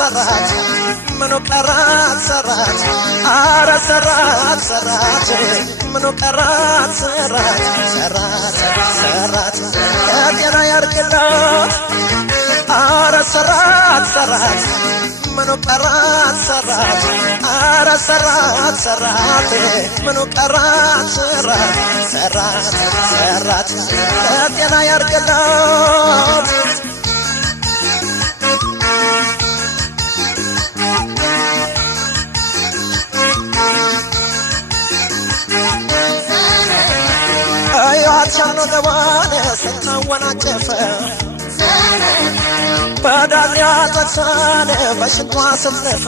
ሰራት ምኑ ቀራት ሰራት አረ ሰራት ሰራት ምኑ ቀራት ሰራት ሰራት ሰራት ለጤና ያርግላት አረ ሰራት ሰራት ምኑ ቀራት ሰራት አረ ሰራት ሰራት ምኑ ቀራት ሰራት ሰራት ሰራት ለጤና ያርግላት አያቻኖ ገባነ ስታወናጨፈ በዳሊያ ጠቅሳነ በሽንቷ ስትለፈ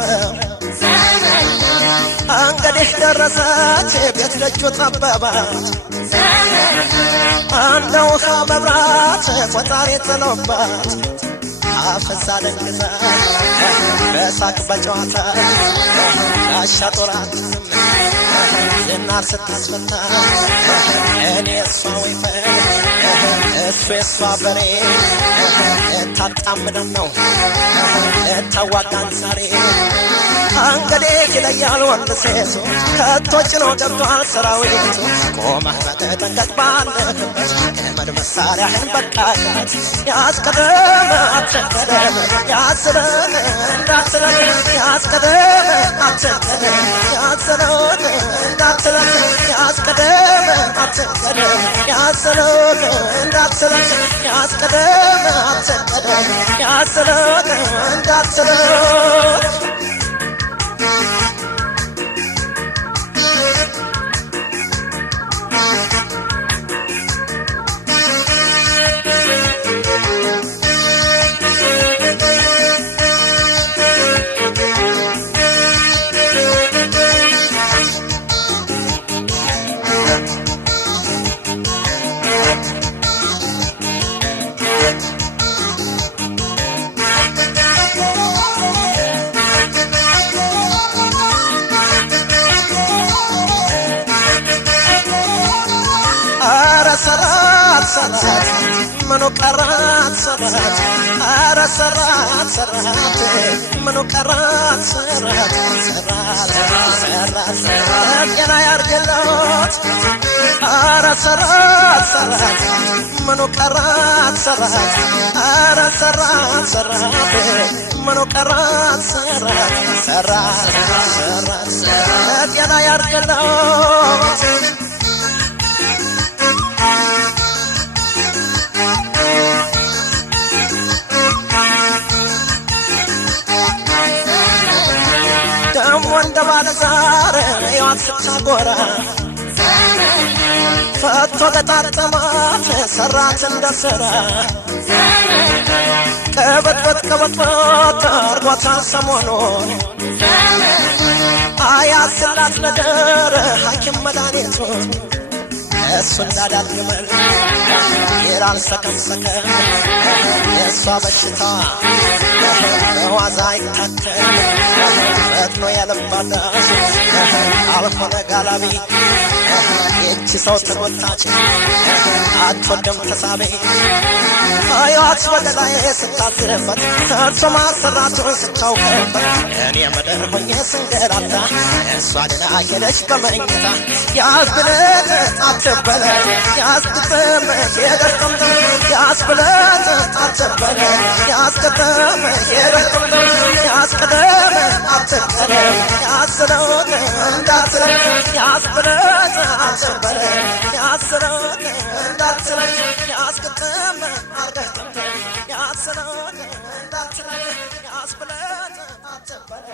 እንግዲህ ደረሰች ቤት ደጁ ጠበባት እንደ ውሃ መብራት ቆጣሪ ጥሎባት አፈሳ ደንግዛ በሳቅ በጨዋታ ጋሻ ጦራት ዝናር ስታስፈታ እኔ እሷ ወይፈን እሱ የሷ በሬ እታጣምደም ነው እታዋቃን ዛሬ እንግዲህ ይለያል ወንድ ሴቱ ከቶች ነው ገብቷል ሰራዊቱ ቆመህ በተጠንቀቅ ባለህበት ገመድ መሳሪያህን በቃት ያስቀደመ አትቀደም ያስረን እንዳትረን ያስቀደመ አትቀደም ያስረን እንዳትረን ያስቀደመ አትቀደም ያስረን እንዳትረን ያስቀደመ አትቀደም ያስረን እንዳትረን ሰራት ሰራት ምኑ ቀራት ሰራት አረ ሰራት ሰራት ምኑ ቀራት ሰራት ሰራት ሰራት ለጤና ያርግላት አረ ሰራት ሰራት ምኑ ቀራት ሰራት አረ ሰራት ሰራት ምኑ ቀራት ሰራት ሰራት ሰራት ለጤና ያርግላት ወንደ ባለዛር ያት ስታጎራ ፈቶ ገጣጠማት ሰራት እንደሰራ ቀበጥበጥ ቀበጥበጥ አርጓታን ሰሞኑን አያስላት ነገር ሐኪም መድኃኒቱን እሱ እንዳዳግመን ይላል ሰከሰከ የእሷ በሽታ በዋዛ አይታከም ፈጥኖ ያለባዳሽ አልሆነ ጋላቢ የእቺ ሰው ትሮታች አትወደም ተሳቤ አያት በገላዬ ስታዝርበት ተርሶ ማሰራቱን ስታውቅበት እኔ ምድር ሆኜ ስንገላታ እሷ ድና ሄደች ከመኝታ ያዝብለት አትበለ ያስቅጥም የደስጠምጥም ያስብለት አትበለ ያስቅጥም የደስጠምጥም ያስቅጥም አትበለ ያስለውት እንዳትለኝ ያስብለት አትበለ ያስለውት እንዳትለኝ ያስቅጥም አርገህጥምጥም ያስለውት እንዳትለኝ ያስብለት አትበለ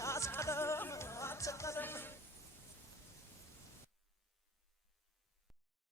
ያስቅጥም አትበለ